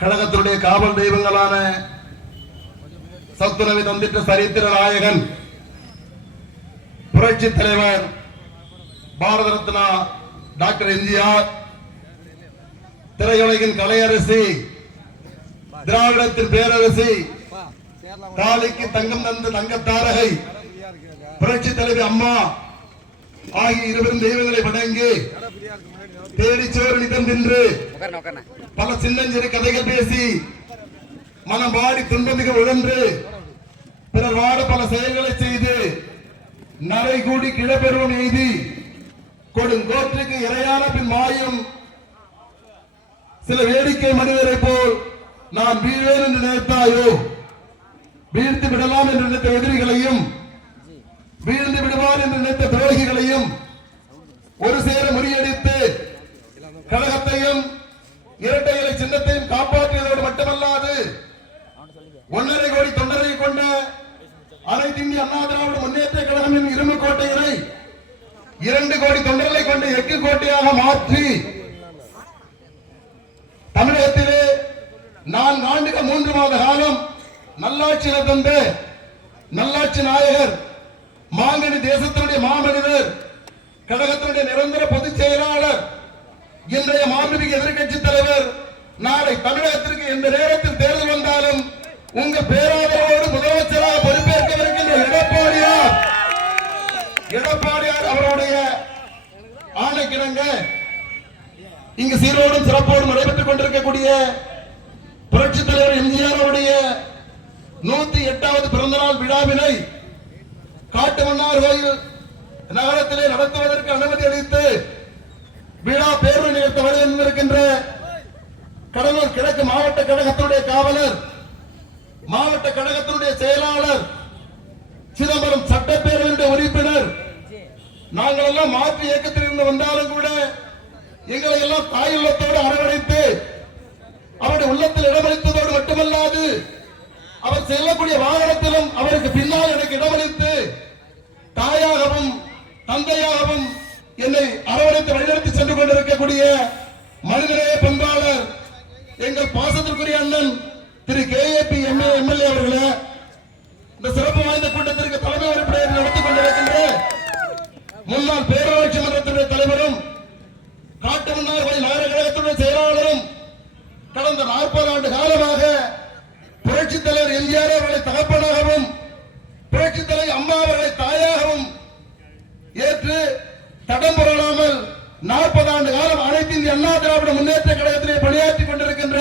கழகத்தினுடைய காவல் தெய்வங்களான சத்துணவி தந்திட்ட சரித்திர நாயகன் புரட்சி தலைவர் பாரத ரத்னா டாக்டர் எம்ஜிஆர், திரையுலகின் கலையரசி, திராவிடத்தின் பேரரசி, தாலிக்கு தங்கம் தந்த தங்கத்தாரகை புரட்சி தலைவி அம்மா ஆகிய இருவரும் தெய்வங்களை வணங்கி தேடிச்சோறு நிதம் தின்று பல சின்னஞ்சிறு கதைகள் பேசி மனம் வாடி துன்பமிக உழன்று பிறர் வாட பல செயல்களை செய்து நரை கூடி கிழப்பெருவம் எய்தி கொடுங்கோற்றுக்கு இரையான பின் மாயும் சில வேடிக்கை மனிதரை போல் நான் வீழ்வேன் என்று நினைத்தாயோ, வீழ்த்து விடலாம் என்று நினைத்த எதிரிகளையும் வீழ்ந்து விடுவார் என்று நினைத்த துரோகிகளையும் ஒரு சேர முறியடித்து கழகத்தையும் இரட்டை இலை சின்னத்தையும் காப்பாற்றியதோடு மட்டுமல்லாது 1.5 கோடி தொண்டரை கொண்ட அனைத்து இந்திய அண்ணா திராவிட முன்னேற்ற கழகத்தின் இரும்பு கோட்டையினை 2 கோடி தொண்டர்களை கொண்ட எஃகு கோட்டையாக மாற்றி தமிழகத்திலே 4 ஆண்டுகள் 3 மாத காலம் நல்லாட்சி தந்த நல்லாட்சி நாயகர், மாங்கனி தேசத்தினுடைய மாமனிதர், கழகத்தினுடைய நிரந்தர பொதுச் செயலாளர், இன்றைய மாண்புமிகு எதிர்கட்சி தலைவர், நாளை தமிழகத்திற்கு எந்த நேரத்தில் தேர்தல் வந்தாலும் உங்கள் பேராதரவோடு முதலமைச்சராக பொறுப்பேற்கவிருக்கின்ற எடப்பாடியார் அவருடைய ஆணைக்கிணங்க இங்கு சீரோடும் சிறப்போடும் நடைபெற்றுக் கொண்டிருக்கக்கூடிய புரட்சி தலைவர் எம்ஜிஆர் அவருடைய 108வது பிறந்தநாள் விழாவினை காட்டுமன்னார் கோயில் நகரத்திலே நடத்துவதற்கு அனுமதி அளித்து விழா பேரணி நிகழ்த்த வருகின்ற கடலூர் கிழக்கு மாவட்ட கழகத்தினுடைய காவலர், மாவட்ட கழகத்தினுடைய செயலாளர், சிதம்பரம் சட்டப்பேரவையுடைய உறுப்பினர், நாங்கள் எல்லாம் மாற்று இயக்கத்தில் இருந்து வந்தாலும் கூட எங்களை எல்லாம் தாயுள்ளத்தோடு அரவணைத்து அவருடைய உள்ளத்தில் இடமளித்ததோடு மட்டுமல்லாது அவர் செல்லக்கூடிய வாகனத்திலும் அவருக்கு பின்னால் எனக்கு இடமளித்து தாயாகவும் தந்தையாகவும் என்னை அரவணைத்து வழிநடத்தி சென்று கொண்டிருக்கக்கூடிய மனிதநேய பண்பாளர் எங்கள் பாசத்திற்குரிய அண்ணன் திரு KAP MLA அவர்களே, இந்த சிறப்பு வாய்ந்த கூட்டத்திற்கு தலைமை உறுப்பினர் நடத்திக் கொண்டிருக்கின்ற முன்னாள் பேரூராட்சி மன்றத்தினுடைய தலைவரும் காட்டுமன்னார் கோயில் நகர கழகத்தினுடைய செயலாளரும் கடந்த 40 ஆண்டு காலமாக புரட்சி தலைவர் எம்ஜிஆர் அவர்களை தகப்பனாகவும் புரட்சி தலைவர் அம்மா அவர்களை தாயாகவும் ஏற்று தடம் புரளாமல் 40 ஆண்டு காலம் அனைத்து இந்திய அண்ணா திராவிட முன்னேற்ற கழகத்திலே பணியாற்றிக் கொண்டிருக்கின்ற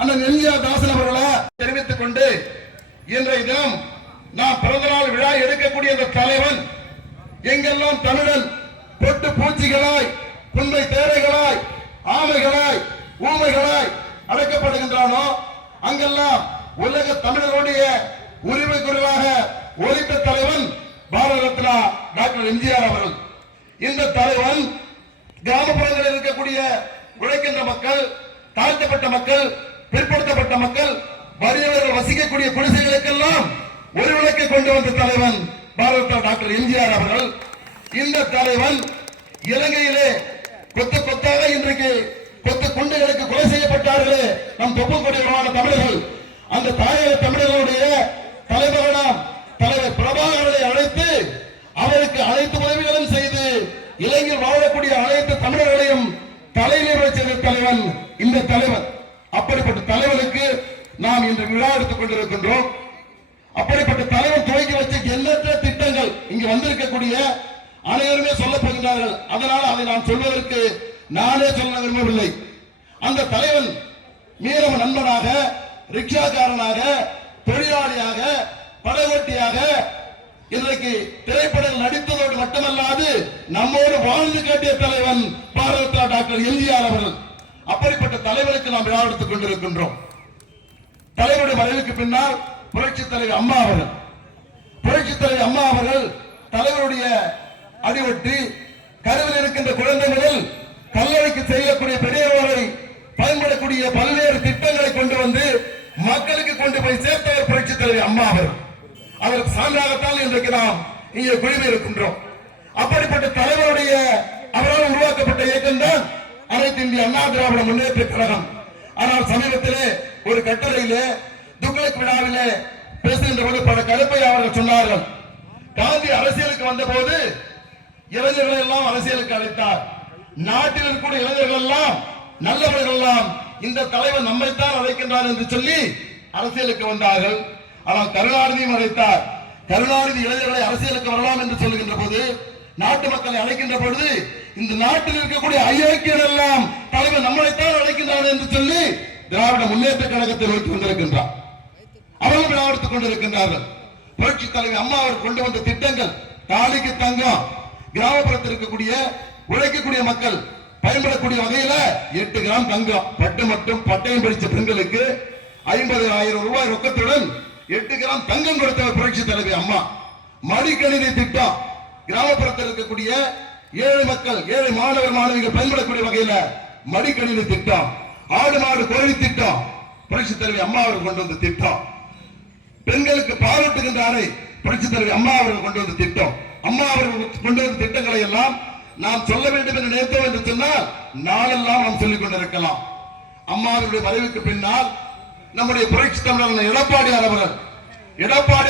அண்ணன் எம்ஜிஆர் தாசன் அவர்களா தெரிவித்துக் கொண்டு இன்றைய தினம் நாம் பிறந்தநாள் விழா எடுக்கக்கூடிய அந்த தலைவன் எங்கெல்லாம் தமிழன் பொட்டு பூச்சிகளாய், புன்மை தேரைகளாய், ஆமைகளாய், ஊமைகளாய் அழைக்கப்படுகின்றானோ அங்கெல்லாம் உலக தமிழர்களுடைய உரிமை குரலாக ஒலித்த தலைவன் பாரத ரத்னா டாக்டர் எம்ஜிஆர் அவர்கள். இந்த தலைவன் கிராமப்புறங்களில் இருக்கக்கூடிய உழைக்கின்ற மக்கள், தாழ்த்தப்பட்ட மக்கள், பிற்படுத்தப்பட்ட மக்கள், வறியவர்கள் வசிக்கக்கூடிய குடிசைகளுக்கெல்லாம் ஒரு விளக்கை கொண்டு வந்த தலைவன் பாரத ரத்னா டாக்டர் எம்ஜிஆர் அவர்கள். இந்த தலைவன் இலங்கையிலே கொத்து கொத்தாக இன்றைக்கு கொத்து குண்டுகளுக்கு கொலை செய்யப்பட்டார்களே நம் தொப்புக்கொடியவரான தமிழர்கள், அந்த தாயக தமிழர்களுடைய தலைவராம் தலைவர் பிரபாகரனை அழைத்து அவருக்கு அனைத்து உதவிகளும் செய்து இலங்கையில் வாழக்கூடிய அனைத்து தமிழர்களையும் தலைநிறை செய்த தலைவன் இந்த தலைவர். அப்படிப்பட்ட தலைவனுக்கு நாம் இன்று விழா எடுத்துக் கொண்டிருக்கின்றோம். அப்படிப்பட்ட தலைவர் துவக்கி வச்ச எண்ணற்ற திட்டங்கள் இங்கு வந்திருக்கக்கூடிய அனைவருமே சொல்லப் போகின்றார்கள். அதனால் அதை நான் சொல்வதற்கு நானே சொல்ல விரும்பவில்லை. அந்த தலைவன் மீனவ நண்பனாக, ரிக்ஷாக்காரனாக, தொழிலாளியாக, படகோட்டியாக இன்றைக்கு திரைப்படங்கள் நடித்ததோடு மட்டுமல்லாது நம்மோடு வாழ்ந்து காட்டிய தலைவன் பாரத ரத்னா டாக்டர் எம்ஜிஆர் அவர்கள். அப்படிப்பட்ட தலைவருக்கு நாம் விழா எடுத்துக் கொண்டிருக்கின்றோம். தலைவருடைய மறைவுக்கு பின்னால் புரட்சி தலைவர் அம்மா அவர்கள், புரட்சி தலைவர் அம்மா அவர்கள் தலைவருடைய அடிவட்டி கருவில் இருக்கின்ற குழந்தைகளில் கல்லறைக்கு செய்யக்கூடிய பெரியவரை பயன்படக்கூடிய பல்வேறு திட்டங்களை கொண்டு வந்து மக்களுக்கு கொண்டு போய் சேர்த்தவர் புரட்சி தலைவர் அம்மா அவர்கள். அதற்கு சான்றாகத்தான் இன்றைக்கு நாம் இங்கே குழுமி இருக்கின்றோம். அப்படிப்பட்ட தலைவருடைய அவரால் உருவாக்கப்பட்ட இயக்கம் தான் அனைத்து இந்திய அண்ணா திராவிட முன்னேற்ற கழகம். ஆனால் சமீபத்திலே ஒரு கட்டுரையிலே துக்ளக் விழாவிலே பேசுகின்ற போது பல கருப்பை அவர்கள் சொன்னார்கள், காந்தி அரசியலுக்கு வந்த போது இளைஞர்களை எல்லாம் அரசியலுக்கு அழைத்தார். நாட்டில் இருக்கக்கூடிய இளைஞர்கள் எல்லாம் நல்லவர்கள் எல்லாம் இந்த தலைவர் நம்மைத்தான் அழைக்கின்றார் என்று சொல்லி அரசியலுக்கு வந்தார்கள். ஆனால் கருணாநிதியும் அழைத்தார். கருணாநிதி இளைஞர்களை அரசியலுக்கு வரலாம் என்று சொல்லுகின்ற போது, நாட்டு மக்களை அழைக்கின்ற பொழுது, இந்த நாட்டில் இருக்கக்கூடிய ஐக்கியர்கள் எல்லாம் தலைவர் நம்மளைத்தான் அழைக்கின்றார் என்று சொல்லி திராவிட முன்னேற்ற கழகத்தை வைத்துக் கொண்டிருக்கின்றார். அவர்கள் விழாவெடுத்துக் கொண்டிருக்கின்றார்கள். புரட்சி தலைவர் அம்மா அவர் கொண்டு வந்த திட்டங்கள், தாலிக்கு தங்கம், கிராமப்புறத்தில் இருக்கக்கூடிய உழைக்கக்கூடிய மக்கள் பயன்படக்கூடிய வகையில 8 கிராம் தங்கம், பட்டு மற்றும் பட்டயம் படித்த பெண்களுக்கு 50,000 ரூபாய் ரொக்கத்துடன் 8 கிராம் தங்கம் கொடுத்த புரட்சி தலைவி அம்மா. மடிக்கணினி திட்டம், கிராமப்புறத்தில் இருக்கக்கூடிய ஏழை மக்கள், ஏழை மாணவர் மாணவிகள் பயன்படக்கூடிய வகையில மடிக்கணினி திட்டம். ஆடு மாடு கோழி திட்டம் புரட்சி தலைவி அம்மா அவர்கள் கொண்டு வந்த திட்டம். பெண்களுக்கு பாலூட்டுகின்ற அறை புரட்சி தலைவி அம்மா அவர்கள் கொண்டு வந்த திட்டம். அம்மா அவர்கள் கொண்டு வந்த திட்டங்களை எல்லாம் நாம் சொல்ல வேண்டும் என்று நினைத்தோம் என்று சொன்னால் நாளெல்லாம் நாம் சொல்லிக் கொண்டிருக்கலாம். அம்மாவுடைய மறைவுக்கு பின்னால் நம்முடைய புரட்சி தமிழர் எடப்பாடியார்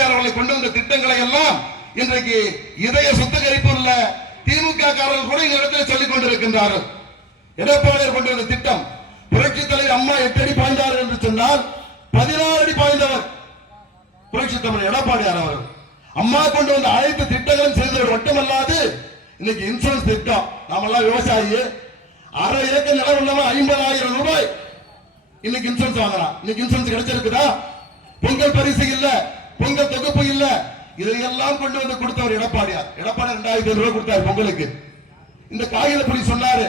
அவர்களை கொண்டு வந்த திட்டங்களை எல்லாம் இன்றைக்கு இதய சுத்திகரிப்பு உள்ள திமுக காரர்கள் கூட இந்த இடத்தில் சொல்லிக் கொண்டிருக்கின்றார்கள். எடப்பாடியார் கொண்டு வந்த திட்டம், புரட்சி தலைவர் அம்மா 8 அடி பாய்ந்தார் என்று சொன்னால் 16 அடி பாய்ந்தவர் புரட்சி தமிழர் எடப்பாடியார் அவர்கள். அம்மா கொண்டு வந்த அனைத்து திட்டங்களும் செய்தவர் மட்டுமல்லாது இன்னைக்கு இன்சூரன்ஸ் திட்டம். நாமெல்லாம் விவசாயி, 1/2 ஏக்கர் நிலம் உள்ளவன் 50,000 ரூபாய் இன்னைக்கு இன்சூரன்ஸ் வாங்கலாம். இன்னைக்கு இன்சூரன்ஸ் கிடைச்சிருக்குதா? பொங்கல் பரிசு இல்ல, பொங்கல் தொகுப்பு இல்ல, இதையெல்லாம் கொண்டு வந்து கொடுத்தவர் எடப்பாடியார். 2,500 ரூபாய் கொடுத்தாரு பொங்கலுக்கு. இந்த காகித புலி சொன்னாரு,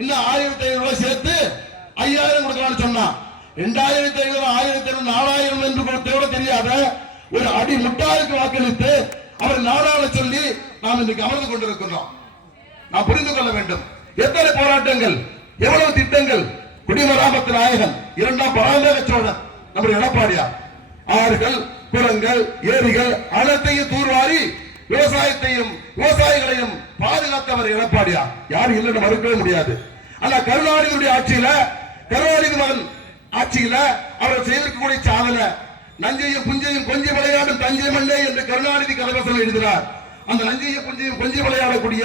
இன்னும் 1,500 ரூபாய் சேர்த்து 5,000 கொடுக்கலாம்னு சொன்னா, 2,500, 1,500, 4,000 என்று கொடுத்தோட தெரியாத ஒரு அடி முட்டாளுக்கு வாக்களித்து அவர் நாடாள சொல்லி நாம் இன்றைக்கு அமர்ந்து கொண்டிருக்கிறோம். நாம் புரிந்து கொள்ள வேண்டும். எத்தனை போராட்டங்கள், எவ்வளவு திட்டங்கள். குடிமராமத்து நாயகன், 2ஆம் பராந்தக சோழன் நம்முடைய எடப்பாடியார். ஆறுகள், குளங்கள், ஏரிகள் அனைத்தையும் தூர்வாரி விவசாயத்தையும் விவசாயிகளையும் பாதுகாத்தவர் எடப்பாடியார். யாரும் இல்லைன்னு மறுக்கவே முடியாது. ஆனா கருணாநிதியுடைய ஆட்சியில, கருணாநிதி மகன் ஆட்சியில அவர் செய்திருக்கக்கூடிய சாதனை, நஞ்சையும் புஞ்சையும் கொஞ்சி விளையாடும் தஞ்சை மண்ணே என்று கருணாநிதி கலவசம் எழுதினார். அந்த நஞ்சையும் புஞ்சையும் கொஞ்சி விளையாடக்கூடிய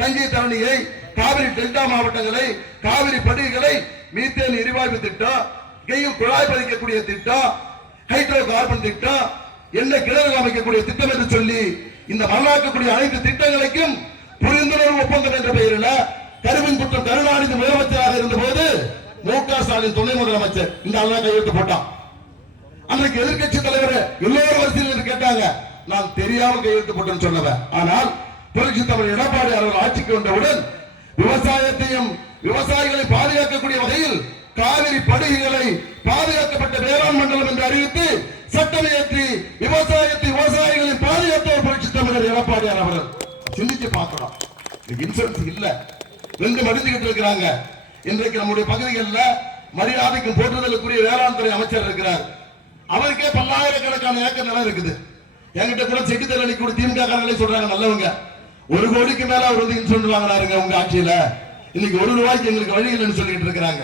தஞ்சை தரணியை, காவிரி டெல்டா மாவட்டங்களை, காவிரி படுகைகளை மீத்தேன் எரிவாயு திட்டம், கையில் குழாய் பதிக்கக்கூடிய திட்டம், ஹைட்ரோ கார்பன் திட்டம், எண்ணெய் கிணறு அமைக்கக்கூடிய திட்டம் என்று சொல்லி இந்த மல்லாக்கக்கூடிய அனைத்து திட்டங்களுக்கும் புரிந்துணர்வு ஒப்பந்தம் என்ற பெயரில் கருவின்குற்றம் கருணாநிதி முதலமைச்சராக இருந்த போது மு.க. ஸ்டாலின் துணை முதலமைச்சர் இந்த ஆள் கையெழுத்து போட்டான். அன்றைக்கு எதிர்கட்சி தலைவர் எல்லோரும் வரிசையில் கேட்டாங்க, நான் தெரியாமல் கையெழுத்து போட்டேன்னு சொன்னவன். ஆனால் புரட்சி தமிழர் எடப்பாடி அவர்கள் ஆட்சிக்கு வந்தவுடன் விவசாயத்தையும் விவசாயிகளை பாதுகாக்கக்கூடிய வகையில் காவிரி படுகைகளை பாதுகாக்கப்பட்ட வேளாண் மண்டலம் என்று அறிவித்து சட்டம் இயற்றி விவசாயிகளின் பாதுகாத்த புரட்சி தமிழர் எடப்பாடியார் அவர்கள். சிந்திச்சு பார்க்கிறோம். இன்சூரன்ஸ் இல்ல, 2 மடிஞ்சுக்கிட்டு இருக்கிறாங்க. இன்றைக்கு நம்முடைய பகுதிகளில் மரியாதைக்கு போற்றுதலுக்குரிய வேளாண் துறை அமைச்சர் இருக்கிறார். அவருக்கே பல்லாயிரக்கணக்கான ஏக்கர் நிலம் இருக்குது. என்கிட்ட கூட செட்டித்தல் அணி கூட திமுக காரங்களே சொல்றாங்க, நல்லவங்க 1 கோடிக்கு மேல அவர் வந்து இன்சூரன்ஸ் வாங்கினாருங்க உங்க ஆட்சியில. இன்னைக்கு 1 ரூபாய்க்கு எங்களுக்கு வழி இல்லைன்னு சொல்லிட்டு இருக்கிறாங்க.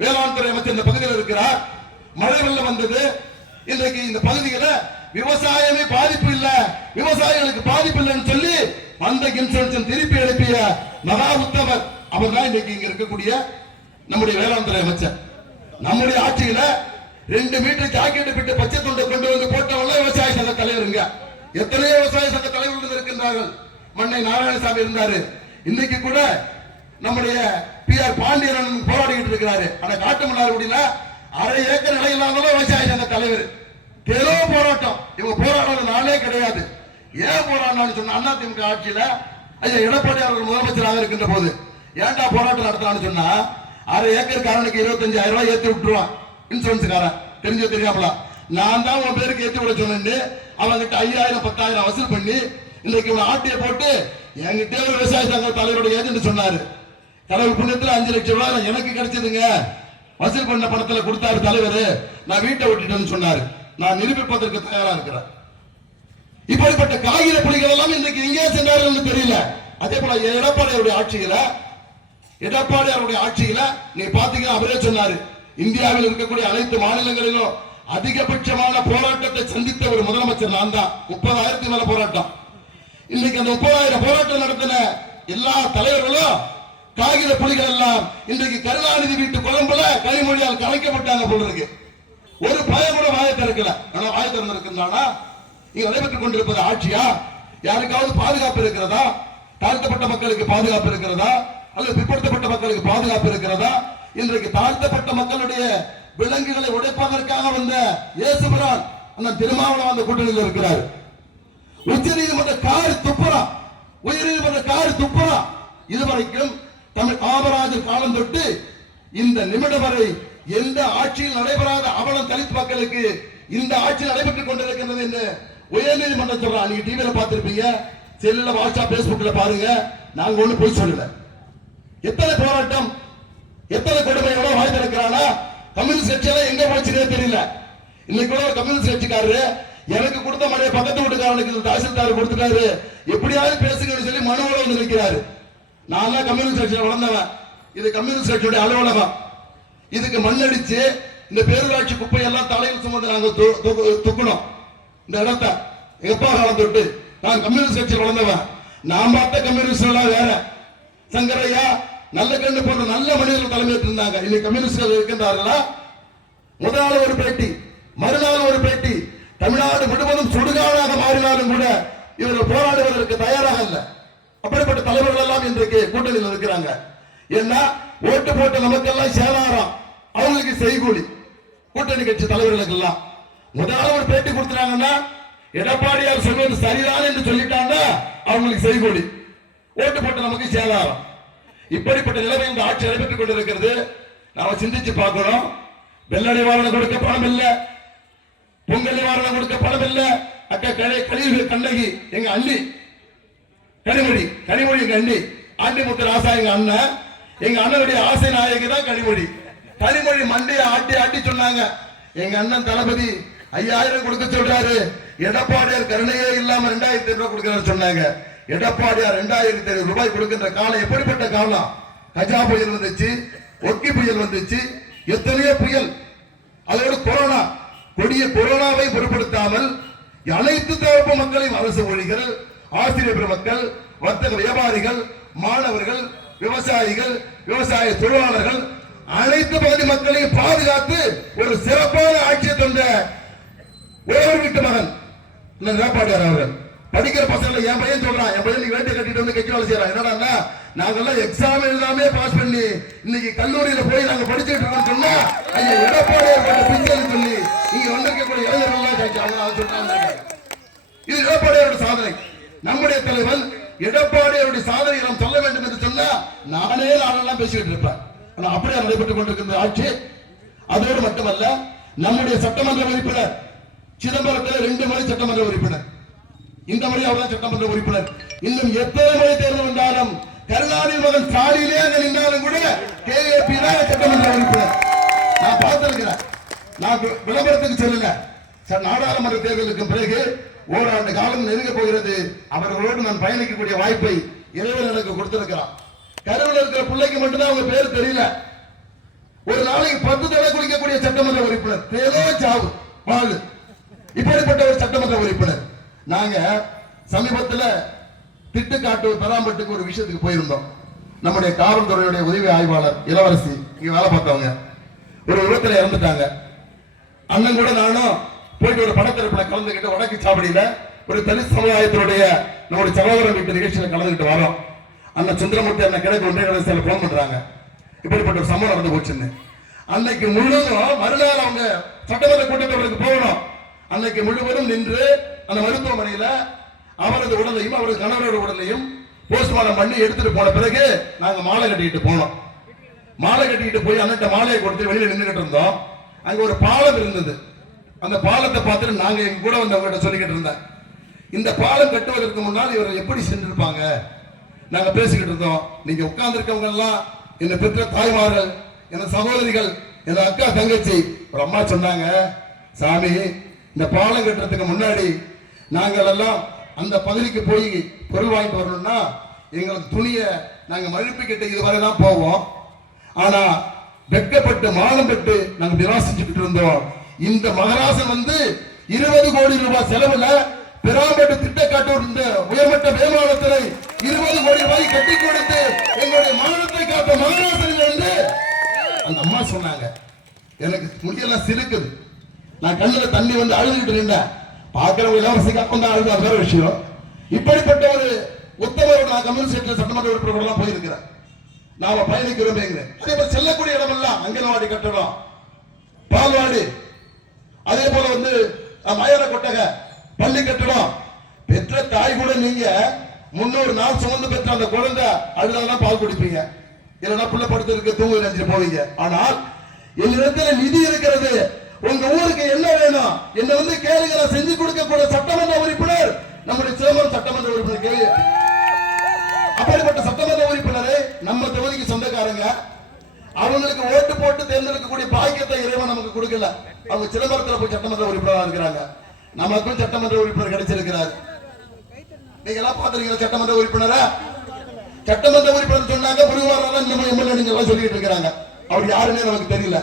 வேளாண் துறை அமைச்சர் இந்த பகுதியில் இருக்கிறார். மழை வெள்ளம் வந்தது. இன்றைக்கு இந்த பகுதியில விவசாயமே பாதிப்பு இல்ல, விவசாயிகளுக்கு பாதிப்பு இல்லைன்னு சொல்லி அந்த இன்சூரன்ஸ் திருப்பி எழுப்பிய மகா உத்தவர் அவர் தான் இன்னைக்கு இங்க இருக்கக்கூடிய நம்முடைய வேளாண் துறை அமைச்சர். நம்முடைய ஆட்சியில 2 மீட்டர் ஜாக்கெட் பிட்டு பச்சை துண்டை கொண்டு வந்து போட்டவங்க விவசாய சங்க தலைவருங்க. எத்தனையோ விவசாய சங்க தலைவர்கள் இருக்கின்றார்கள். மண்ணை நாராயணசாமி இருந்தாரு. இன்னைக்கு கூட நம்முடைய PR பாண்டியன் போராடிக்கிட்டு இருக்கிறாரு. ஆனா காட்டுமன்னார்குடியில 1/2 ஏக்கர் நிலம் இல்லாதவங்க விவசாய சங்க தலைவர். ஏதோ போராட்டம், இவங்க போராடாத நாளே கிடையாது. ஏன் போராடினான்னு சொன்னா, அதிமுக ஆட்சியில ஐயா எடப்பாடி அவர்கள் முதலமைச்சராக இருக்கின்ற போது ஏன்டா போராட்டம் நடத்தலாம்னு சொன்னா, 1/2 ஏக்கர் காரனுக்கு 25,000 ரூபாய் ஏற்றி விட்டுருவான் இன்சூரன்ஸ் காரன். தெரியாமல நான் தான் உன் பேருக்கு ஏற்றி விட சொன்னேன். அவங்கிட்ட 5,000 10,000 வசூல் பண்ணி இன்னைக்கு ஆட்டிய போட்டு என்கிட்ட ஒரு விவசாய சங்க தலைவருடைய ஏஜென்ட் சொன்னாரு, கடவுள் புண்ணியத்துல 5 லட்சம் ரூபாய் எனக்கு கிடைச்சதுங்க, வசூல் பண்ண பணத்துல கொடுத்தாரு தலைவர், நான் வீட்டை விட்டுட்டேன்னு சொன்னாரு. நான் நிரூபிப்பதற்கு தயாரா இருக்கிறேன். இப்படிப்பட்ட காகித புலிகள் எல்லாம் இன்னைக்கு எங்கே சென்றார்கள் தெரியல. அதே போல எடப்பாடியுடைய ஆட்சியில எடப்பாடி அவருடைய ஆட்சியில நீங்க பாத்தீங்கன்னா அவரே சொன்னாரு, இந்தியாவில் இருக்கக்கூடிய அனைத்து மாநிலங்களிலும் அதிகபட்சமான போராட்டத்தை சந்தித்த ஒரு முதலமைச்சர் நான் தான். 30,000 மேல போராட்டம். இன்னைக்கு அந்த 30,000 போராட்டம் நடத்தின எல்லா தலைவர்களும் காகித புலிகள் எல்லாம் இன்றைக்கு கருணாநிதி வீட்டு குழம்புல கனிமொழியால் கலைக்கப்பட்டாங்க போல இருக்கு. ஒரு பயம் கூட வாயை திறக்கல. ஆனா வாயை திறந்திருக்கிறானா? இங்க நடைபெற்றுக் கொண்டிருப்பது ஆட்சியா? யாருக்காவது பாதுகாப்பு இருக்கிறதா? தாழ்த்தப்பட்ட மக்களுக்கு பாதுகாப்பு இருக்கிறதா? அல்லது பிற்படுத்தப்பட்ட மக்களுக்கு பாதுகாப்பு இருக்கிறதா? இன்றைக்கு தாழ்த்தப்பட்ட மக்களுடைய விலங்குகளை உடைப்பதற்காக வந்த இயேசுபிரான் அண்ணன் திருமாவளவன் அந்த கூட்டணியில் இருக்கிறார். உச்ச நீதிமன்ற காரி துப்புறா, உயர் நீதிமன்ற காரி துப்புறா. இதுவரைக்கும் தமிழ் காமராஜர் காலம் தொட்டு இந்த நிமிடம் வரை எந்த ஆட்சியில் நடைபெறாத அவலம் தலித் மக்களுக்கு இந்த ஆட்சியில் நடைபெற்றுக் கொண்டிருக்கிறது என்று உயர் நீதிமன்றம் சொல்றான். நீங்க டிவியில பார்த்திருப்பீங்க, செல்லுல, வாட்ஸ்அப், பேஸ்புக்ல பாருங்க. நாங்க ஒண்ணு போய் சொல்லல. எத்தனை போராட்டம், எத்தனை கொடுமை, எவ்வளவு வாய் திறக்கிறானா? கம்யூனிஸ்ட் கட்சியெல்லாம் எங்க போச்சுன்னே தெரியல. இன்னைக்கு கூட கம்யூனிஸ்ட் கட்சிக்காரரு எனக்கு கொடுத்த மழையை பக்கத்து வீட்டுக்காரனுக்கு தாசில்தார் கொடுத்துட்டாரு, எப்படியாவது பேசுங்கன்னு சொல்லி மனுவோட வந்து நிற்கிறாரு. நான் தான் கம்யூனிஸ்ட் கட்சியில வளர்ந்தவன். இது கம்யூனிஸ்ட் கட்சியுடைய அலுவலகம். இதுக்கு மண்ணடிச்சு இந்த பேரூராட்சி குப்பை எல்லாம் தலையில் சுமந்து நாங்க துக்கணும். இந்த இடத்த எப்பா காலம் தொட்டு நான் கம்யூனிஸ்ட் கட்சியில் வளர்ந்தவன். நான் பார்த்த கம்யூனிஸ்ட் எல்லாம் வேற. சங்கரையா, நல்ல கண்டு போன்ற நல்ல மனிதர்கள் தலைமையேற்று இருந்தாங்க. இன்னைக்கு கம்யூனிஸ்ட்கள் இருக்கின்றார்களா? முதல் நாள் ஒரு பேட்டி, மறுநாள் ஒரு பேட்டி. தமிழ்நாடு முழுவதும் சுடுகாடாக மாறினாலும் கூட இவர்கள் போராடுவதற்கு தயாராக இல்லை. அப்படிப்பட்ட தலைவர்கள் எல்லாம் இன்றைக்கு கூட்டணியில் இருக்கிறாங்க. ஏன்னா ஓட்டு போட்ட நமக்கெல்லாம் சேதாரம், அவங்களுக்கு செய்கூலி. கூட்டணி கட்சி தலைவர்களுக்கு எல்லாம் முதல்ல ஒரு பேட்டி கொடுத்துறாங்கன்னா எடப்பாடியார் சொல்வது சரிதான் என்று சொல்லிட்டாங்கன்னா அவங்களுக்கு செய்கூலி, ஓட்டு போட்ட நமக்கு சேதாரம். இப்படிப்பட்ட நிலைமை இந்த ஆட்சி நடைபெற்றுக் கொண்டிருக்கிறது. நாம சிந்திச்சு பார்க்கணும். வெள்ள நிவாரணம் கொடுக்க பணம் இல்ல, பொங்கல் நிவாரணம் கொடுக்க பணம் இல்ல. அக்கா கழிவு கண்ணகி எங்க அண்ணி, கனிமொழி எங்க அண்ணி, ஆண்டிமுத்து ராசா எங்க அண்ணன், எங்க அண்ணனுடைய ஆசை நாயகி தான் கனிமொழி. கனிமொழி மண்டையை ஆட்டி ஆட்டி சொன்னாங்க, எங்க அண்ணன் தளபதி 5000 கொடுக்க சொல்றாரு, எடப்பாடியார் கருணையே இல்லாம 2000 ரூபாய் கொடுக்கிறாரு சொன்னாங்க. எடப்பாடியார் 2000 ரூபாய் கொடுக்கின்ற காலம் எப்படிப்பட்ட காலம்? கஜா புயல் வந்துச்சு, ஒக்கி புயல் வந்துச்சு, எத்தனையோ புயல். அதோடு கொரோனா, கொடிய கொரோனாவை பொருட்படுத்தாமல் அனைத்து தரப்பு மக்களையும் அரசு ஊழியர்கள், ஆசிரியர் பெருமக்கள், வர்த்தக வியாபாரிகள், மாணவர்கள், விவசாயிகள், விவசாய தொழிலாளர்கள், அனைத்து பகுதி மக்களையும் பாதுகாத்து ஒரு சிறப்பான ஆட்சியை தந்த ஒவ்வொரு வீட்டு மகன் எடப்பாடியார் அவர்கள். படிக்கிற பசங்களை என் பையன் சொல்றான், என் பையன் வேட்டை கட்டிட்டு வந்து கட்சி வேலை செய்யறான். என்னடா நாங்கெல்லாம் எக்ஸாம் எழுதாமே பாஸ் பண்ணி இன்னைக்கு கல்லூரியில போய் நாங்க படிச்சுட்டு இருக்கோம் சொன்னா ஐயா எடப்பாடியார் பிச்சைன்னு சொல்லி இங்க வந்திருக்கக்கூடிய இளைஞர்கள் சொல்றாங்க. இது எடப்பாடியாரோட சாதனை. நம்முடைய தலைவன் எடப்பாடியாருடைய சாதனை நாம் சொல்ல வேண்டும் என்று சொன்னா நானெல்லாம் பேசிக்கிட்டு இருப்பேன். அப்படியே நடைபெற்றுக் கொண்டிருக்கின்ற ஆட்சி. அதோடு மட்டுமல்ல, நம்முடைய சட்டமன்ற உறுப்பினர் சிதம்பரத்தில் 2 முறை சட்டமன்ற உறுப்பினர், இந்த முறை அவர்தான் சட்டமன்ற உறுப்பினர். இன்னும் எத்தனை முறை தேர்தல் வந்தாலும் கருணாநிதி மகன் ஸ்டாலினே நின்றாலும் கூட KAP தான் சட்டமன்ற உறுப்பினர். நான் பார்த்திருக்கிறேன். நான் விளம்பரத்துக்கு சொல்லல. நாடாளுமன்ற தேர்தலுக்கு பிறகு ஓராண்டு காலம் நெருங்க போகிறது. அவர்களோடு நான் பயணிக்கக்கூடிய வாய்ப்பை இறைவன் எனக்கு கொடுத்திருக்கிறான். கருவில் இருக்கிற பிள்ளைக்கு மட்டும்தான் அவங்க பேர் தெரியல. ஒரு நாளைக்கு 10 தடவை குளிக்கக்கூடிய சட்டமன்ற உறுப்பினர், ஏதோ சாவு வாழ், இப்படிப்பட்ட ஒரு சட்டமன்ற உறுப்பினர். நாங்க சமீபத்தில் திட்டுக்காட்டு பெராம்பட்டுக்கு ஒரு விஷயத்துக்கு போயிருந்தோம். நம்முடைய காவல்துறையுடைய உதவி ஆய்வாளர் இளவரசி இங்க வேலை பார்த்தவங்க ஒரு விபத்துல இறந்துட்டாங்க. அண்ணன் கூட நானும் போயிட்டு ஒரு படத்திறப்புல கலந்துகிட்டு வடக்கு சாவடியில ஒரு தலித் சமுதாயத்தினுடைய நம்முடைய சகோதரன் வீட்டு நிகழ்ச்சியில கலந்துகிட்டு வரோம். அண்ணன் சுந்தரமூர்த்தி அண்ணன் கிழக்கு ஒன்றிய கடைசியில் போன் பண்றாங்க, இப்படிப்பட்ட ஒரு சம்பவம் நடந்து போச்சுன்னு. அன்னைக்கு முழுவதும் மறுநாள் அவங்க சட்டமன்ற கூட்டத்தொடருக்கு போகணும். அன்னைக்கு முழுவதும் நின்று அந்த மருத்துவமனையில அவரது உடலையும் அவரது கணவரோட உடலையும் போஸ்ட்மார்ட்டம் பண்ணி எடுத்துட்டு போன பிறகு நாங்க மாலை கட்டிட்டு போனோம். மாலை கட்டிட்டு போய் அண்ணன் மாலையை கொடுத்து வெளியில நின்றுகிட்டு இருந்தோம். அங்க ஒரு பாலம் இருந்தது. அந்த பாலத்தை பார்த்துட்டு நாங்க எங்க கூட வந்தவங்க சொல்லிக்கிட்டு இருந்தேன், இந்த பாலம் கட்டுவதற்கு முன்னால் இவர்கள் எப்படி சென்றிருப்பாங்க. நாங்க பேசிக்கிட்டு இருந்தோம். நீங்க உட்கார்ந்து இருக்கவங்க எல்லாம் என்ன பெற்ற தாய்மார்கள், என் சகோதரிகள், என் அக்கா தங்கச்சி. ஒரு அம்மா சொன்னாங்க, சாமி இந்த பாலம் கட்டுறதுக்கு முன்னாடி நாங்கள் எல்லாம் அந்த பகுதிக்கு போய் பொருள் வாங்கிட்டு வரணும்னா எங்களுக்கு துணியை நாங்க மழுப்பி கிட்ட இதுவரை தான் போவோம். ஆனா வெட்கப்பட்டு மானம் பெற்று நாங்க விராசிச்சுக்கிட்டு இருந்தோம். இந்த மகராசன் 20 கோடி ரூபாய் செலவுல பெராம்பட்டு திட்டக்காட்டூர் இந்த உயர்மட்ட மேம்பாலத்தினை 20 கோடி ரூபாய் கட்டி கொடுத்து எங்களுடைய மானத்தை காத்த மகராசன் என்று அந்த அம்மா சொன்னாங்க. எனக்கு முடியெல்லாம் சிலுக்குது. நான் கண்ணுல தண்ணி அழுதுகிட்டு இருந்தேன். பார்க்கிறவங்க இளவரசிக்கு அப்பம் தான் அழுது, அது வேற விஷயம். இப்படிப்பட்ட ஒரு உத்தமரோட நான் கம்யூனிஸ்ட் சட்டமன்ற உறுப்பினர்கள் போயிருக்கிறேன். நாம பயணிக்கிறோம். அதே போல செல்லக்கூடிய இடம் எல்லாம் அங்கனவாடி கட்டடம், பால்வாடி, அதே போல மயான கொட்டகை, பள்ளி கட்டடம். பெற்ற தாய் கூட நீங்க 300 நாள் சுமந்து பெற்ற அந்த குழந்தை அழுதாதான் பால் குடிப்பீங்க, இல்லைன்னா புள்ள படுத்து இருக்க தூங்க நினைச்சு போவீங்க. ஆனால் என்னிடத்துல நிதி இருக்கிறது. உங்க ஊருக்கு என்ன வேணும் என்ன கேளுங்க, செஞ்சு கொடுக்கக்கூடிய சட்டமன்ற உறுப்பினர் நம்முடைய சிதம்பரம் சட்டமன்ற உறுப்பினர் கேள்வி. அப்படிப்பட்ட சட்டமன்ற உறுப்பினரை நம்ம தொகுதிக்கு சொந்தக்காரங்க, அவங்களுக்கு ஓட்டு போட்டு தேர்ந்தெடுக்கக்கூடிய பாக்கியத்தை இறைவன் நமக்கு கொடுக்கல. அவங்க சிதம்பரத்தில் போய் சட்டமன்ற உறுப்பினராக இருக்கிறாங்க. நமக்கும் சட்டமன்ற உறுப்பினர் கிடைச்சிருக்கிறார். நீங்க எல்லாம் பாத்துருக்கீங்க சட்டமன்ற உறுப்பினரை. சட்டமன்ற உறுப்பினர் சொன்னாங்க புரிவாரா நம்ம எம்எல்ஏ நீங்க எல்லாம் சொல்லிட்டு இருக்கிறாங்க. அவர் யாருன்னே நமக்கு தெரியல.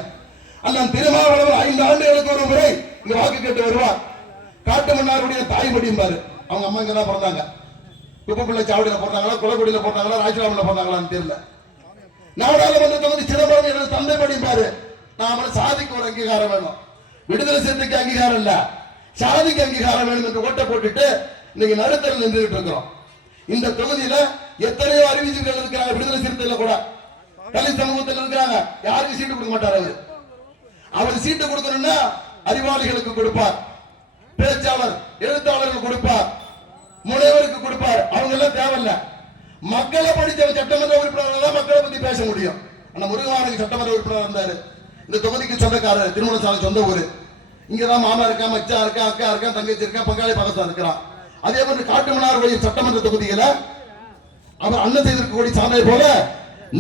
அண்ணன் திருமாவளவன் 5 ஆண்டுகளுக்கு ஒரு முறை இங்க வாக்கு கேட்டு வருவார். காட்டுமன்னாருடைய தாய் படிம்பாரு. அவங்க அம்மா இங்கதான் பிறந்தாங்க. குப்பப்பிள்ளை சாவடியில போட்டாங்களா, குளக்குடியில போட்டாங்களா, ராஜ்ராமில போட்டாங்களான்னு தெரியல. நாடாளுமன்றத்தை சிதம்பரம் எனது தந்தை படிப்பாரு. நாம சாதிக்கு ஒரு அங்கீகாரம் வேணும், விடுதலை சிறுத்தைக்கு அங்கீகாரம் இல்ல, சாதிக்கு அங்கீகாரம் வேணும் என்று ஓட்ட போட்டுட்டு இன்னைக்கு நடுத்தரில் நின்றுகிட்டு இருக்கிறோம். இந்த தொகுதியில எத்தனையோ அறிவிச்சுகள் இருக்கிறாங்க. விடுதலை சிறுத்தையில கூட தலித் சமூகத்தில் இருக்கிறாங்க. யாருக்கு சீட்டு கொடுக்க மாட்டார். அவர் சீட்டு கொடுக்கணும்னா அறிவாளிகளுக்கு கொடுப்பார், பேச்சாளர் எழுத்தாளர்கள் கொடுப்பார், முனைவருக்கு கொடுப்பார். அவங்க எல்லாம் தேவையில்ல. மக்களை படிச்ச சட்டமன்ற உறுப்பினர்கள் தான் மக்களை பத்தி பேச முடியும். ஆனா முருகவானுக்கு சட்டமன்ற உறுப்பினர் இருந்தாரு. இந்த தொகுதிக்கு சொந்தக்காரர், திருமண சாலை சொந்த ஊரு. இங்கதான் மாமா இருக்கா, மச்சா இருக்கா, அக்கா இருக்கா, தங்கச்சி இருக்கா, பங்காளி பகசா இருக்கிறான். அதே மாதிரி காட்டுமன்னார் சட்டமன்ற தொகுதியில அவர் அண்ணன் செய்திருக்கக்கூடிய சாதனை போல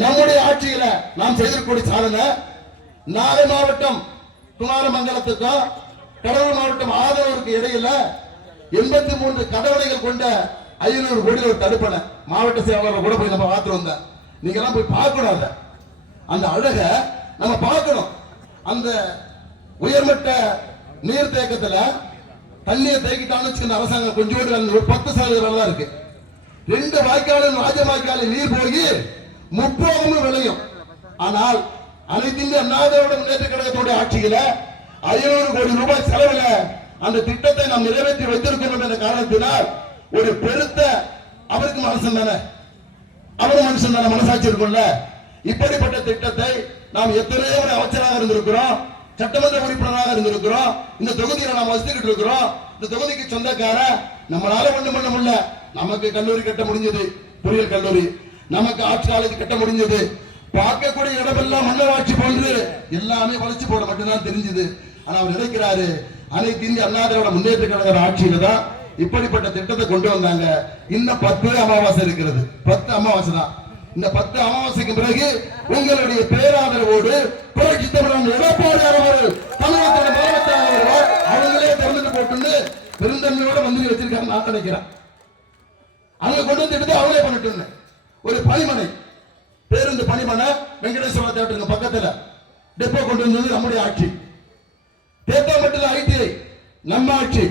நம்முடைய ஆட்சியில நாம் செய்திருக்கக்கூடிய சாதனை நாகை மாவட்டம் குமாரமங்கலத்துக்கும் கடலூர் மாவட்டம் ஆதரவுக்கு இடையில 83 கடவுளைகள் கொண்ட 500 கோடி ஒரு தடுப்பணை மாவட்ட செயலாளர் கூட போய் நம்ம பார்த்து வந்தேன். நீங்க எல்லாம் போய் பார்க்கணும். அந்த அழக நம்ம பார்க்கணும். அந்த உயர்மட்ட நீர் தேக்கத்துல தண்ணியை தேக்கிட்டான்னு அரசாங்கம் கொஞ்சோடு ஒரு 10% தான் இருக்கு. 2 வாய்க்காலும் ராஜ வாய்க்காலில் நீர் போய் முப்போகமும் விளையும். ஆனால் அனைத்து இந்திய அண்ணா திராவிட முன்னேற்ற கழகத்துடைய ஆட்சியில 500 கோடி ரூபாய் செலவுல அந்த திட்டத்தை நாம் நிறைவேற்றி வைத்திருக்கிறோம் என்ற காரணத்தினால் ஒரு பெருத்த அவருக்கு மனுஷன் தானே, அவர் மனுஷன் தானே, மனசாட்சி இருக்கும்ல. இப்படிப்பட்ட திட்டத்தை நாம் எத்தனையோ அமைச்சராக இருந்திருக்கிறோம், சட்டமன்ற உறுப்பினராக இருந்திருக்கிறோம். இந்த தொகுதியில நாம் வசித்துக்கிட்டு இருக்கிறோம். இந்த தொகுதிக்கு சொந்தக்கார நம்மளால ஒண்ணும் பண்ண முடியல. நமக்கு கல்லூரி கட்ட முடிஞ்சது, பொறியியல் கல்லூரி. நமக்கு ஆர்ட்ஸ் காலேஜ் கட்ட முடிஞ்சது. பார்க்கக்கூடிய இடமெல்லாம் மன்னராட்சி போன்று எல்லாமே வளர்ச்சி போட மட்டும்தான் தெரிஞ்சது. ஆனா அவர் நினைக்கிறாரு அனைத்து இந்திய அண்ணா திராவிட முன்னேற்ற கழக ஆட்சியில தான் இப்படிப்பட்ட திட்டத்தை கொண்டு வந்தாங்க. இன்னும் 10 அமாவாசை இருக்கிறது. 10 அமாவாசை தான். இந்த 10 அமாவாசைக்கு பிறகு உங்களுடைய பேராதரவோடு புரட்சி தமிழன் எடப்பாடி அவர்கள் தமிழகத்தோட முதலமைச்சர் அவங்களே திறந்துட்டு போட்டு பெருந்தன்மையோட மந்திரி வச்சிருக்காங்க நான் நினைக்கிறேன். அவங்க கொண்டு வந்துட்டு அவங்களே பண்ணிட்டு ஒரு பணிமனை, பேருந்து பணிமனை வெங்கடேஸ்வர தேட்டருக்கு பக்கத்துல டெப்போ கொண்டு வந்தது நம்முடைய ஆட்சி. தேத்தாம்பட்டில் ஐடிஐ நம்ம ஆட்சி.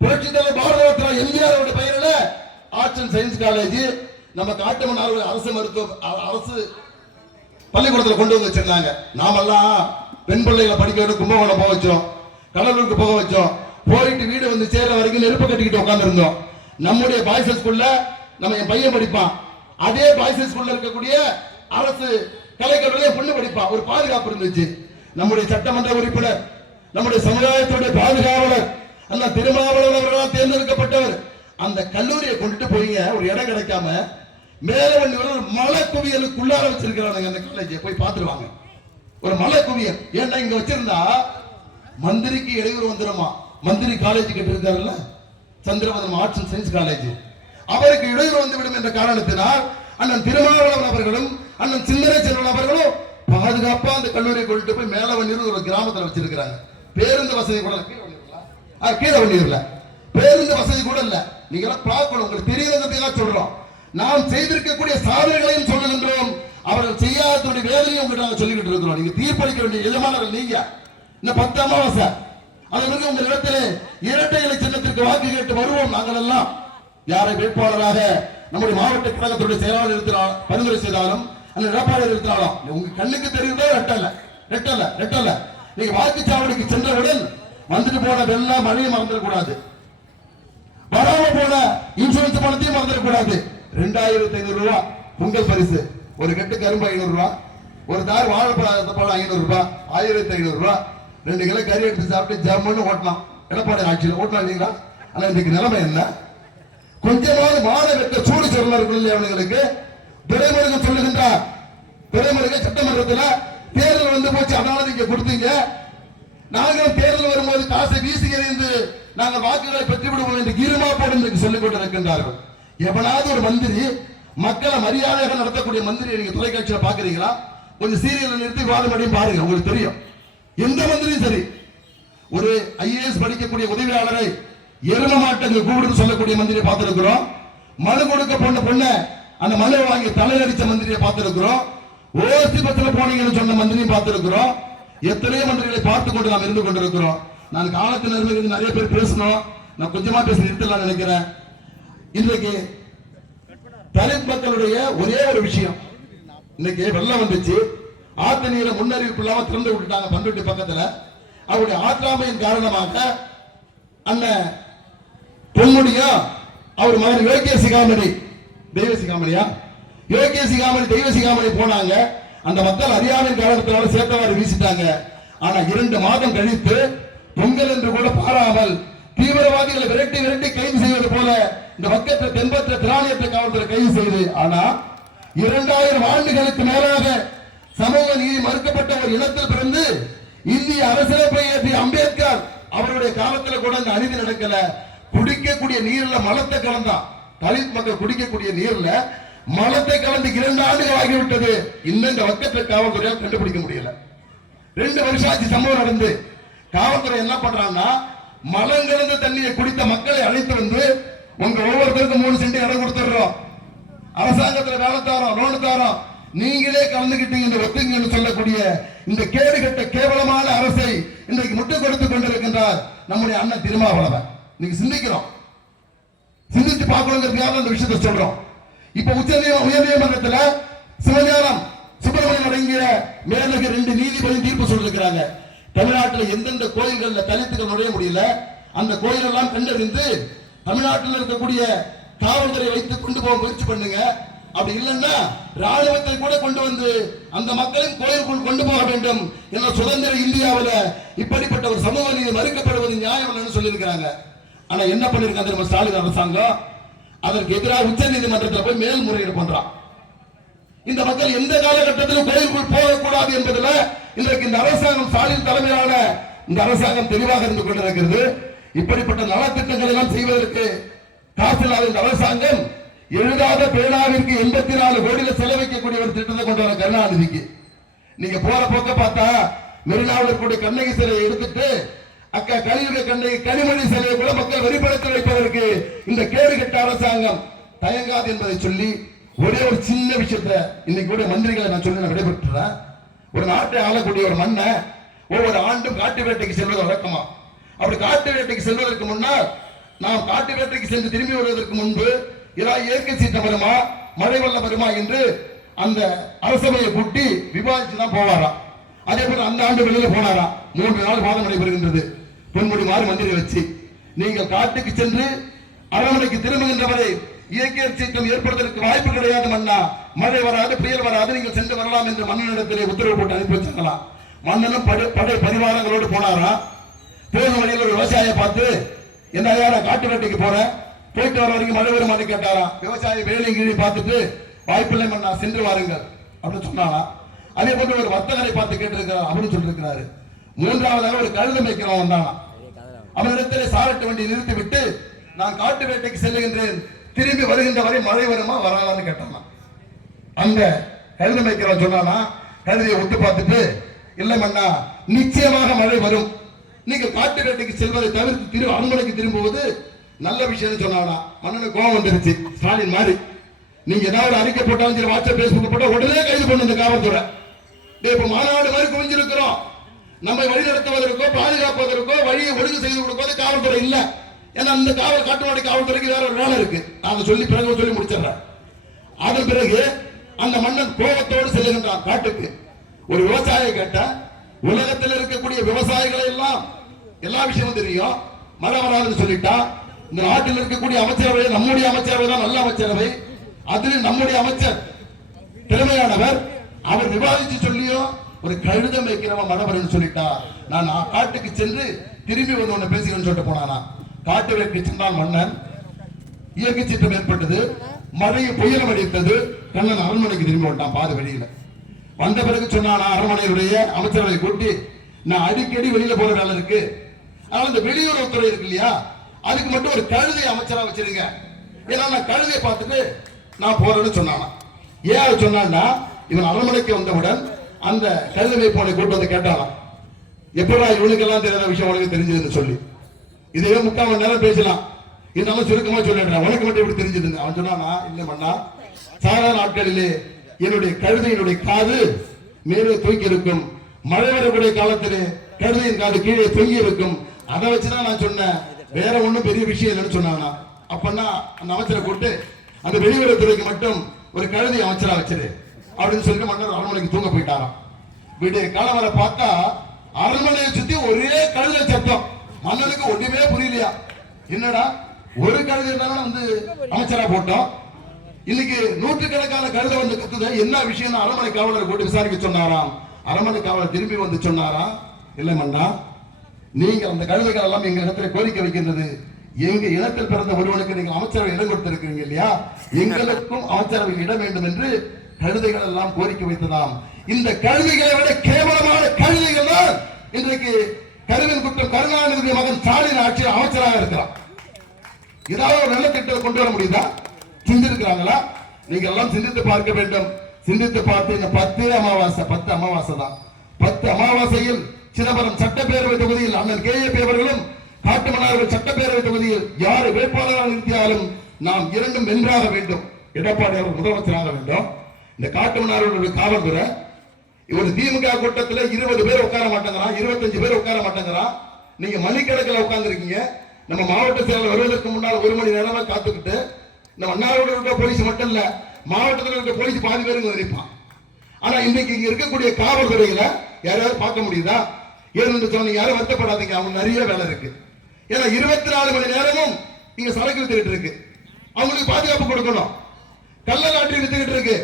புரட்சி தலைவர் பாரத ரத்னா எம்ஜிஆர் பெயரில் ஆர்ட்ஸ் அண்ட் சயின்ஸ் காலேஜ் நம்ம காட்டுமன்னார் அரசு அரசு பள்ளிக்கூடத்தில் கொண்டு வந்து வச்சிருந்தாங்க. நாமெல்லாம் பெண் பிள்ளைகளை படிக்க கும்பகோணம் போக வச்சோம், கடலூருக்கு போக வச்சோம். போயிட்டு வீடு வந்து சேர வரைக்கும் நெருப்பு கட்டிக்கிட்டு உட்கார்ந்து இருந்தோம். நம்முடைய பாய்ஸ் ஸ்கூல்ல நம்ம என் பையன் படிப்பான், அதே பாய்ஸ் ஸ்கூல்ல இருக்கக்கூடிய அரசு கலைக்கல்லூரியில பொண்ணு படிப்பான். ஒரு பாதுகாப்பு இருந்துச்சு. நம்முடைய சட்டமன்ற உறுப்பினர், நம்முடைய சமுதாயத்துடைய பாதுகாவலர் அண்ணா திருமாவளவன் அவர்களால் தேர்ந்தெடுக்கப்பட்டவர். அந்த கல்லூரியை கொண்டுட்டு போய் ஒரு இடம் கிடைக்காம மேலவண்ணி ஒரு மலை குவியலுக்குள்ளார வச்சிருக்கிறாங்க. அந்த காலேஜ் போய் பார்த்துருவாங்க. ஒரு மலை குவியல். ஏன்னா இங்க வச்சிருந்தா மந்திரிக்கு இடையூறு வந்துருமா. மந்திரி காலேஜ் கிட்ட இருக்காருல்ல சந்திரபதம் ஆர்ட்ஸ் அண்ட் சயின்ஸ் காலேஜ், அவருக்கு இடையூறு வந்துவிடும் என்ற காரணத்தினால் அண்ணன் திருமாவளவன் அவர்களும் அண்ணன் சிந்தனை செல்வன் அவர்களும் பாதுகாப்பா அந்த கல்லூரியை கொண்டு போய் மேலவண்ணீர் ஒரு கிராமத்தில் வச்சிருக்கிறாங்க. பேருந்து வசதி கூட கீழே வண்டியூர்ல பேருந்து வசதி கூட இல்ல. நீங்க எல்லாம் பார்க்கணும், உங்களுக்கு தெரியறதுக்காக சொல்றோம். நாம் செய்திருக்கக்கூடிய சாதனைகளையும் சொல்லுகின்றோம். அவர்கள் செய்யாததுடைய வேதனையும் உங்கள்கிட்ட நாங்கள் சொல்லிக்கிட்டு இருக்கிறோம். நீங்க தீர்ப்பளிக்க வேண்டிய எஜமானர்கள் நீங்க. இந்த 10 அமாவாசை அதற்கு உங்கள் இடத்திலே இரட்டை இலை சின்னத்திற்கு வாக்கு கேட்டு வருவோம். நாங்கள் எல்லாம் யாரை வேட்பாளராக நம்முடைய மாவட்ட கழகத்துடைய செயலாளர் பரிந்துரை செய்தாலும் அந்த எடப்பாடி இருந்தாலும் உங்க கண்ணுக்கு தெரியுதோ ரெட்டல்ல நீங்க வாக்குச்சாவடிக்கு சென்றவுடன் வந்துட்டு போன வெள்ளம் மழையும் மறந்துடக்கூடாது, வராம போன இன்சூரன்ஸ் பணத்தையும் மறந்துடக்கூடாது. 2500 ரூபாய் பொங்கல் பரிசு, ஒரு கட்டு கரும்பு 500 ரூபாய், ஒரு தார் வாழைப்பழம் 500 ரூபாய், 1500 ரூபாய், 2 கிலோ கறி எடுத்து சாப்பிட்டு ஜம்முன்னு ஓட்டலாம். எடப்பாடி ஆட்சியில் ஓட்டலாம் இல்லைங்களா? ஆனா இன்னைக்கு நிலைமை என்ன? கொஞ்சமாவது மான வெட்ட சூடு சொல்லவர்கள் அவங்களுக்கு துரைமுருக சொல்லுகின்றார். துரைமுருக சட்டமன்றத்தில் தேர்தல் வந்து போச்சு, அதனால நீங்க கொடுத்தீங்க. நாங்களும் தேர்தல் வரும்போது காசை வீசி எறிந்து நாங்கள் வாக்குகளை பெற்று விடுவோம் என்று கீரமா போடு சொல்லிக் கொண்டிருக்கின்றார்கள். எவனாவது ஒரு மந்திரி மக்களை மரியாதையாக நடத்தக்கூடிய மந்திரியை நீங்க தொலைக்காட்சியில் பாக்குறீங்களா? கொஞ்சம் சீரியல் நிறுத்தி விவாதம் பண்ணி பாருங்க, உங்களுக்கு தெரியும். எந்த மந்திரியும் சரி, ஒரு ஐஏஎஸ் படிக்கக்கூடிய உதவியாளரை எரும மாட்டங்க கூப்பிடுன்னு சொல்லக்கூடிய மந்திரியை பார்த்திருக்கிறோம். மனு கொடுக்க போன பொண்ண அந்த மனுவை வாங்கி தலையடிச்ச மந்திரியை பார்த்திருக்கிறோம். ஓசி பத்தில போனீங்கன்னு சொன்ன மந்திரியும் பார்த்திருக்கிறோம். எத்தனையோ மந்திரிகளை பார்த்து கொண்டு நாம் இருந்து கொண்டிருக்கிறோம். நான் காலத்து நேரத்தில் நிறைய பேர் பேசணும், நான் கொஞ்சமா பேச நிறுத்தலாம் நினைக்கிறேன். இன்றைக்கு தலித் மக்களுடைய ஒரே ஒரு விஷயம், இன்னைக்கு வெள்ளம் வந்துச்சு, ஆத்து நீரை முன்னறிவிப்பு இல்லாம திறந்து விட்டுட்டாங்க பண்ருட்டி பக்கத்துல. அவருடைய ஆற்றாமையின் காரணமாக அண்ணன் பொன்முடியும் அவர் மகன் யோகே சிகாமணி தெய்வ சிகாமணியா யோகே சிகாமணி தெய்வ சிகாமணி போனாங்க. அந்த மக்கள் அறியாமையின் காரணத்தினால சேர்த்தவாறு வீசிட்டாங்க. ஆனா 2 மாதம் கழித்து பொங்கல் என்று கூட பாராமல் தீவிரவாதிகளை விரட்டி கைது செய்வது போல இந்த மக்கத்தை தென்பற்ற திராணியற்ற காவல்துறை கைது செய்து, ஆனா 2000 ஆண்டுகளுக்கு மேலாக சமூக நீதி மறுக்கப்பட்ட ஒரு இனத்தில் பிறந்து இந்திய அரசியலமைப்பை இயற்றிய அம்பேத்கர் அவருடைய காலத்தில் கூட இந்த அநீதி நடக்கல. குடிக்கக்கூடிய நீர்ல மலத்தை கலந்தான். தலித் மக்கள் குடிக்கக்கூடிய நீர்ல மலத்தை கலந்து 2 ஆண்டுகள் ஆகிவிட்டது. இன்னும் இந்த வக்கத்தை காவல்துறையால் கண்டுபிடிக்க முடியல. 2 வருஷம் ஆச்சு சம்பவம் நடந்து. காவல்துறை என்ன பண்றாங்கன்னா, மலம் கலந்த தண்ணியை குடித்த மக்களை அழைத்து வந்து உங்க ஒவ்வொருத்தருக்கும் 3 சென்ட் இடம் கொடுத்துடுறோம், அரசாங்கத்துல வேலை தாரோம், லோன் தாரோம், நீங்களே கலந்துகிட்டீங்க ஒத்துங்கன்னு சொல்லக்கூடிய இந்த கேடுகட்ட கேவலமான அரசை இன்றைக்கு முட்டு கொடுத்துக் கொண்டிருக்கின்றார் நம்முடைய அண்ணன் திருமாவளவன். நீங்க சிந்திக்கிறோம், சிந்திச்சு பார்க்கணுங்கிறதுக்காக அந்த விஷயத்தை சொல்றோம். இப்ப உயர்நீதிமன்றத்தில் சிவஞானம் சுப்பிரமணியம் அடங்கிய மேலக 2 நீதிபதி தீர்ப்பு சொல்லிருக்கிறாங்க. தமிழ்நாட்டில் எந்தெந்த கோயில்கள்ல தலித்துகள் நுழைய முடியல அந்த கோயில் எல்லாம் கண்டறிந்து தமிழ்நாட்டில் இருக்கக்கூடிய காவல்துறை வைத்து கொண்டு போக முயற்சி பண்ணுங்க. அப்படி இல்லைன்னா ராணுவத்தை கூட கொண்டு வந்து அந்த மக்களின் கோயிலுக்குள் கொண்டு போக வேண்டும் என்ற சுதந்திர இந்தியாவில் இப்படிப்பட்ட ஒரு சமூக நீதி மறுக்கப்படுவது நியாயம் இல்லைன்னு சொல்லியிருக்கிறாங்க. ஆனா என்ன பண்ணிருக்காங்க நம்ம ஸ்டாலின் அரசாங்கம்? அதற்கு எதிராக உச்ச நீதிமன்றத்தில் போய் மேல்முறையீடு பண்றான். இந்த மக்கள் எந்த காலகட்டத்திலும் கோயிலுக்குள் போகக்கூடாது என்பதில் இன்றைக்கு இந்த அரசாங்கம், ஸ்டாலின் தலைமையிலான இந்த அரசாங்கம் தெளிவாக இருந்து கொண்டிருக்கிறது. இப்படிப்பட்ட நலத்திட்டங்கள் எல்லாம் செய்வதற்கு காசு இல்லாத இந்த அரசாங்கம் எழுதாத பேனாவிற்கு 84 கோடியில் செலவழிக்கக்கூடிய ஒரு திட்டத்தை கொண்டு வர கருணாநிதிக்கு நீங்க போற போக்க பார்த்தா மெரினாவில் இருக்கக்கூடிய கண்ணகி சிலையை எடுத்துட்டு அக்கா கலியுக கண்ணகி கனிமணி சிலையை கூட மக்கள் வரிபடத்தில் வைப்பதற்கு இந்த கேடுகட்ட அரசாங்கம் தயங்காது என்பதை சொல்லி ஒரே ஒரு சின்ன விஷயத்தை இன்னைக்கு கூட மந்திரிகளை நான் சொல்லி நான் விடைபெற்றுறேன். ஒரு நாட்டை ஆளக்கூடிய ஒரு மண்ணை ஒவ்வொரு ஆண்டும் காட்டு வேட்டைக்கு செல்வது வழக்கமா. அப்படி காட்டு வேட்டைக்கு செல்வதற்கு முன்னால் நாம் காட்டு வேட்டைக்கு சென்று திரும்பி வருவதற்கு முன்பு ஏதாவது இயற்கை சீற்றம் வருமா, மழை வெள்ளம் வருமா என்று அந்த அரசவையை கூட்டி விவாதித்து தான் போவாராம். அதே போல அந்த ஆண்டு வெளியில போனாராம். 3 நாள் வாதம் நடைபெறுகின்றது. பொன்முடி மாறு மந்திரி வச்சு நீங்கள் காட்டுக்கு சென்று அரண்மனைக்கு திரும்புகின்றவரை இயற்கை சீற்றம் ஏற்படுவதற்கு வாய்ப்பு கிடையாது மன்னா, மழை வராது, புயல் வராது, நீங்கள் சென்று வரலாம் என்று மன்னனிடத்திலே உத்தரவு போட்டு அனுப்பி வச்சாங்களாம். மன்னனும் படை பரிவாரங்களோடு போனாராம். போகும் வழியில் ஒரு விவசாயியை பார்த்து, என்ன காட்டு வேட்டைக்கு போறேன், போயிட்டு வர வரைக்கும் மழை வருமானு கேட்டாராம். விவசாயி வேலையும் கீழே பார்த்துட்டு வாய்ப்பில்லை மன்னா சென்று வாருங்கள் அப்படின்னு சொன்னாலாம். அதே போன்று ஒரு வர்த்தகரை பார்த்து கேட்டிருக்கிறார் அப்படின்னு சொல்லிருக்கிறாரு. 3ஆவதாக ஒரு கழுதை மேய்க்கிறவன் வந்தானா. அவனிடத்திலே சாரட்டு வண்டி நிறுத்திவிட்டு நான் காட்டு வேட்டைக்கு செல்லுகின்றேன், திரும்பி வருகின்ற வரை மழை வருமா வராதான்னு கேட்டானா. அந்த கழுதை மேய்க்கிறவன் சொன்னானா, கழுதையை விட்டு பார்த்துட்டு இல்லை மன்னா நிச்சயமாக மழை வரும், நீங்கள் காட்டு வேட்டைக்கு செல்வதை தவிர்த்து அரண்மனைக்கு திரும்புவது நல்ல விஷயம் சொன்னானா. மன்னனுக்கு கோபம் வந்துருச்சு. ஸ்டாலின் மாதிரி நீங்க ஏதாவது அறிக்கை போட்டாலும் சரி, வாட்ஸ்அப் பேஸ்புக் போட்டா உடனே கைது பண்ணு இந்த காவல்துறை. இப்ப மாநாடு மாதிரி குவிஞ்சிருக்கிறோம். நம்மை வழி நடத்துவதற்கோ பாதுகாப்பதற்கோ வழியை ஒழுங்கு செய்து கொடுப்பது காவல்துறை இல்ல. ஏன்னா இந்த காட்டுவாடி காவல்துறைக்கு வேற ஒரு வேலை இருக்கு. நான் சொல்லி முடிச்சிடறேன். அதன் பிறகு அந்த மன்னன் கோபத்தோடு செல்லுகின்றான் காட்டுக்கு. ஒரு விவசாயி கேட்டா உலகத்தில் இருக்கக்கூடிய விவசாயிகளை எல்லாம் எல்லா விஷயமும் தெரியும், மரம் வராதுன்னு சொல்லிட்டா. இந்த நாட்டில் இருக்கக்கூடிய அமைச்சரவை நம்முடைய அமைச்சரவை தான் நல்ல அமைச்சரவை. அதில் நம்முடைய அமைச்சர் திறமையானவர். அவர் விவாதிச்சு சொல்லியோ ஒரு கழுதை மேய்க்கிறவன் மரபரன்னு சொல்லிட்டா. நான் காட்டுக்கு சென்று திரும்பி வந்து உன்னை பேசுகிறேன்னு சொல்லிட்டு போனானா. காட்டு வேட்கை சென்றான் மன்னன். இயற்கை சீற்றம் ஏற்பட்டது, மழையை புயலம் அடித்தது. கண்ணன் அரண்மனைக்கு திரும்பி வந்துட்டான். பாது வெளியில வந்த பிறகு சொன்னானா, அரண்மனையுடைய அமைச்சரவை கூட்டி, நான் அடிக்கடி வெளியில போற வேலை இருக்கு, ஆனா இந்த வெளியுறவுத்துறை இருக்கு இல்லையா, அதுக்கு மட்டும் ஒரு கழுதை அமைச்சரா வச்சிருங்க. ஏன்னா நான் கழுதையை பார்த்துட்டு நான் போறேன்னு சொன்னானா. ஏன் அது சொன்னான்னா, இவன் அரண்மனைக்கு வந்தவுடன் அந்த கழுதை மேய்ப்பவனை கூட்டு வந்து கேட்டாலாம், எப்படா இவனுக்கெல்லாம் தெரியாத விஷயம் உனக்கு தெரிஞ்சதுன்னு சொல்லி. இதே 3/4 மணி நேரம் பேசலாம். இருந்தாலும் சுருக்கமா சொல்லிடுறேன், உனக்கு மட்டும் எப்படி தெரிஞ்சதுன்னு. அவன் சொன்னானா, இல்ல மன்னா, சாதாரண நாட்களிலே என்னுடைய கழுதையினுடைய காது மேலே தூக்கி இருக்கும், மழை வரக்கூடிய காலத்திலே கழுதையின் காது கீழே தொங்கி இருக்கும். அதை வச்சுதான் நான் சொன்னேன், வேற ஒண்ணும் பெரிய விஷயம் இல்லைன்னு சொன்னானா. அப்பன்னா அந்த அமைச்சரை கூப்பிட்டு அந்த வெளியுறவுத்துறைக்கு மட்டும் ஒரு கழுதை அமைச்சரா வச்சிரு அப்படின்னு சொல்லிட்டு மன்னர் அரண்மனைக்கு தூங்க போயிட்டாராம். விடிய காலம் வர பார்த்தா அரண்மனையை சுத்தி ஒரே கழுதை சத்தம். மன்னனுக்கு ஒண்ணுமே புரியலையா, என்னடா ஒரு கழுதை இருந்தாலும் வந்து அமைச்சரா போட்டோம், இன்னைக்கு நூற்றுக்கணக்கான கழுதை வந்து கத்துது, என்ன விஷயம்? அரண்மனை காவலர் கூட்டி விசாரிக்க சொன்னாராம். அரண்மனை காவலர் திரும்பி வந்து சொன்னாராம், இல்லை மன்னா, நீங்க அந்த கழுதைகள் எல்லாம் எங்க இடத்துல கோரிக்கை வைக்கின்றது, எங்க இனத்தில் பிறந்த ஒருவனுக்கு நீங்க அமைச்சரவை இடம் கொடுத்திருக்கிறீங்க இல்லையா, எங்களுக்கும் அமைச்சரவை இடம் வேண்டும் என்று கழுதைகள் எல்லாம் கோரிக்கை வைத்ததாம். இந்த கழுதைகளை விட கேவலமான கழுதைகள் தான் இன்றைக்கு கருவின் குற்றம் கருணாநிதி மகன் ஸ்டாலின் ஆட்சியில் அமைச்சராக இருக்கிறான். ஏதாவது ஒரு நல்ல திட்டத்தை கொண்டு வர முடியுதா? சிந்திருக்கிறாங்களா? நீங்க எல்லாம் சிந்தித்து பார்க்க வேண்டும். சிந்தித்து பார்த்து இந்த 10 அமாவாசை தான். 10 அமாவாசையில் சிதம்பரம் சட்டப்பேரவை தொகுதியில் அண்ணன் KAP அவர்களும் காட்டுமன்னார்கள் சட்டப்பேரவை தொகுதியில் யார் வேட்பாளராக நிறுத்தியாலும் நாம் இரண்டும் வென்றாக வேண்டும். எடப்பாடி அவர் முதலமைச்சராக வேண்டும். இந்த காட்டுமன்னார்களுடைய காவல்துறை ஒரு திமுக கூட்டத்தில் 20 பேர் உட்கார மாட்டேங்கிறான், 25 பேர் உட்கார மாட்டேங்கிறான். நீங்க மணிக்கணக்கில் உட்கார்ந்து இருக்கீங்க. நம்ம மாவட்ட செயலர் வருவதற்கு முன்னால் 1 மணி நேரமா காத்துக்கிட்டு, நம்ம அண்ணாரோட இருக்க போலீஸ் மட்டும் இல்ல, மாவட்டத்தில் இருக்க போலீஸ் பாதி பேருக்கு இருப்பான். ஆனா இன்னைக்கு இங்க இருக்கக்கூடிய காவல்துறையில யாராவது பார்க்க முடியுதா? ஏன்னு சொன்னீங்க, யாரும் வருத்தப்படாதீங்க, அவங்க நிறைய வேலை இருக்கு. ஏன்னா 24 மணி நேரமும் இங்க சரக்கு வித்துக்கிட்டு இருக்கு, அவங்களுக்கு பாதுகாப்பு கொடுக்கணும். கள்ள லாட்டரி வித்துக்கிட்டு இருக்கு,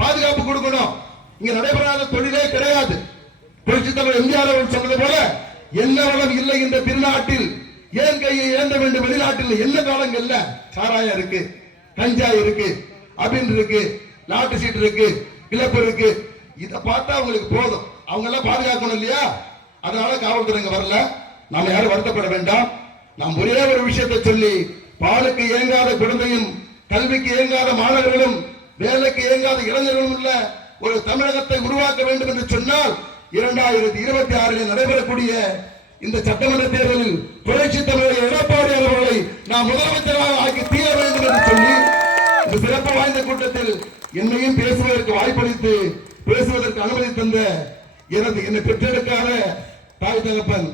பாதுகாப்பு கொடுக்கணும். இங்க நடைபெறாத தொழிலே கிடையாது. புரட்சித் தலைவர் எம்ஜிஆர் அவர்கள் சொன்னது போல, என்ன வளம் இல்லை இந்த திருநாட்டில், ஏன் கையை ஏந்த வேண்டும் வெளிநாட்டில். என்ன காலங்கள்ல சாராயம் இருக்கு, கஞ்சா இருக்கு, அபின் இருக்கு, லாட்டு சீட் இருக்கு, கிளப்பு இருக்கு. இதை பார்த்தா அவங்களுக்கு போதும், அவங்க எல்லாம் பாதுகாக்கணும் இல்லையா? அதனால காவல்துறைங்க வரல. நாம யாரும் வருத்தப்பட வேண்டாம். நாம் ஒரே ஒரு விஷயத்தை சொல்லி, பாலுக்கு இயங்காத குழந்தையும் கல்விக்கு இயங்காத மாணவர்களும் வேலைக்கு இயங்காத இளைஞர்களும் உள்ள ஒரு தமிழகத்தை உருவாக்க வேண்டும் என்று சொன்னால் 2026 நடைபெறக்கூடிய இந்த சட்டமன்ற தேர்தலில் புரட்சி தலைவர் எடப்பாடி அவர்களை நாம் முதலமைச்சராக ஆக்கி தீர வேண்டும் என்று சொல்லி இந்த சிறப்பு வாய்ந்த கூட்டத்தில் என்னையும் பேசுவதற்கு வாய்ப்பளித்து பேசுவதற்கு அனுமதி தந்த என்னை பெற்றெடுக்காத தாய் தகப்பன்